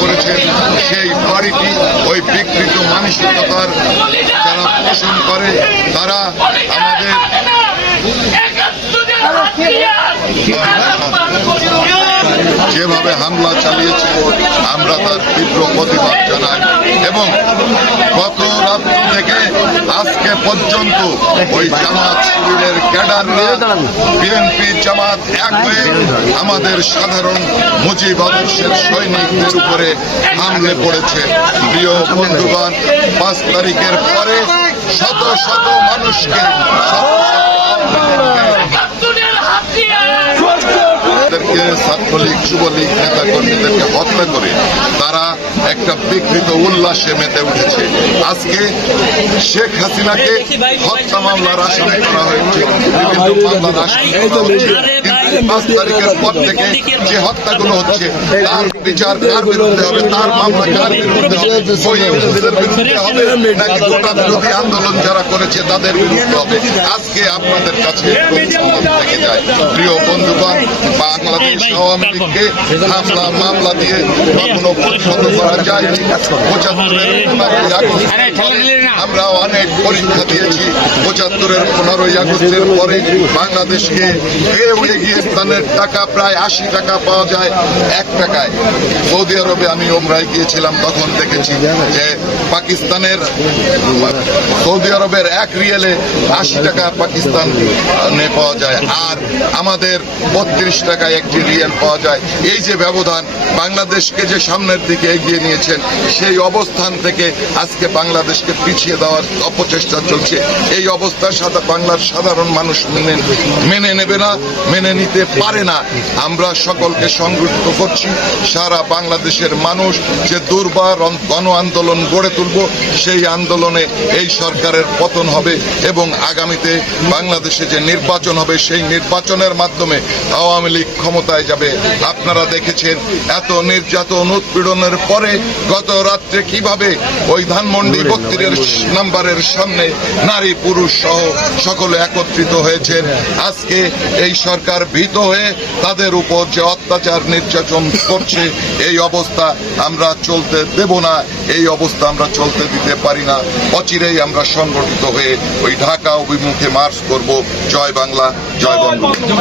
করেছেন, সেই বাড়িটি ওই বিকৃত মানসিকতার যারা পোষণ করে, তারা আমাদের যেভাবে হামলা চালিয়েছে, আমরা তার তীব্র প্রতিবাদ জানাই। এবং গত রাত্র থেকে পর্যন্ত ওই জামাত শিবিরের ক্যাডাররা বিএনপি জামাত এক হয়ে আমাদের সাধারণ মুজিব আদর্শের সৈনিকদের উপরে হামলে পড়েছে। প্রিয় বন্ধুগণ পাঁচ তারিখের পরে শত শত মানুষকে তাদেরকে ছাত্রলীগ যুবলীগ নেতা কর্মীদেরকে হত্যা করে তারা একটা বিকৃত উল্লাসে মেতে উঠেছে। আজকে শেখ হাসিনাকে হত্যা মামলার আসামি করা হয়েছে। বিভিন্ন মামলার আসামি পাঁচ তারিখের পর থেকে যে হত্যাগুলো হচ্ছে তার বিচার কার বিরুদ্ধে হবে তার মামলা কার বিরুদ্ধে হবে বিরুদ্ধে হবে নাকি গোটা বিরোধী আন্দোলন যারা করেছে তাদের বিরুদ্ধে হবে। আজকে আপনাদের কাছে থেকে যায় প্রিয় বন্ধুগণ বাংলাদেশ আওয়ামী লীগকে হামলা মামলা দিয়ে কখনো প্রতিহত করা যায়নি পঁচাত্তরের পনেরোই আগস্ট আমরা অনেক পরীক্ষা দিয়েছি। পঁচাত্তরের পনেরোই আগস্টের পরে বাংলাদেশকে কেউ এগিয়ে স্থানের টাকা প্রায় আশি টাকা পাওয়া যায়, এক টাকায়। সৌদি আরবে আমি ওমরায় গিয়েছিলাম, তখন দেখেছি যে পাকিস্তানের, সৌদি আরবের এক রিয়েলে আশি টাকা পাকিস্তানে পাওয়া যায়, আর আমাদের বত্রিশ টাকায় একটি রিয়েল পাওয়া যায়। এই যে ব্যবধান, বাংলাদেশকে যে সামনের দিকে এগিয়ে নিয়েছেন, সেই অবস্থান থেকে আজকে বাংলাদেশকে পিছিয়ে দেওয়ার অপচেষ্টা চলছে। এই অবস্থার সাথে বাংলার সাধারণ মানুষ মেনে মেনে নেবে না, মেনে নিতে পারে না। আমরা সকলকে সংগঠিত করছি। সারা বাংলাদেশের মানুষ যে দুর্বার গণ আন্দোলন গড়ে তুলব, সেই আন্দোলনে এই সরকারের পতন হবে এবং আগামীতে বাংলাদেশে যে নির্বাচন হবে, সেই নির্বাচনের মাধ্যমে আওয়ামী লীগ ক্ষমতায় যাবে। আপনারা দেখেছেন, এত নির্যাতন উৎপীড়নের পরে গত রাত্রে কীভাবে ওই ধানমন্ডি বত্রিশ নাম্বারের সামনে নারী পুরুষ সহ সকলে একত্রিত হয়েছেন। আজকে এই সরকার ভীত হয়ে তাদের উপর যে অত্যাচার নির্যাতন করছে এই অবস্থা আমরা চলতে দেব না এই অবস্থা আমরা চলতে দিতে পারি না। অচিরেই আমরা সংগঠিত হয়ে ওই ঢাকা অভিমুখে মার্চ করব। জয় বাংলা জয় বঙ্গবন্ধু।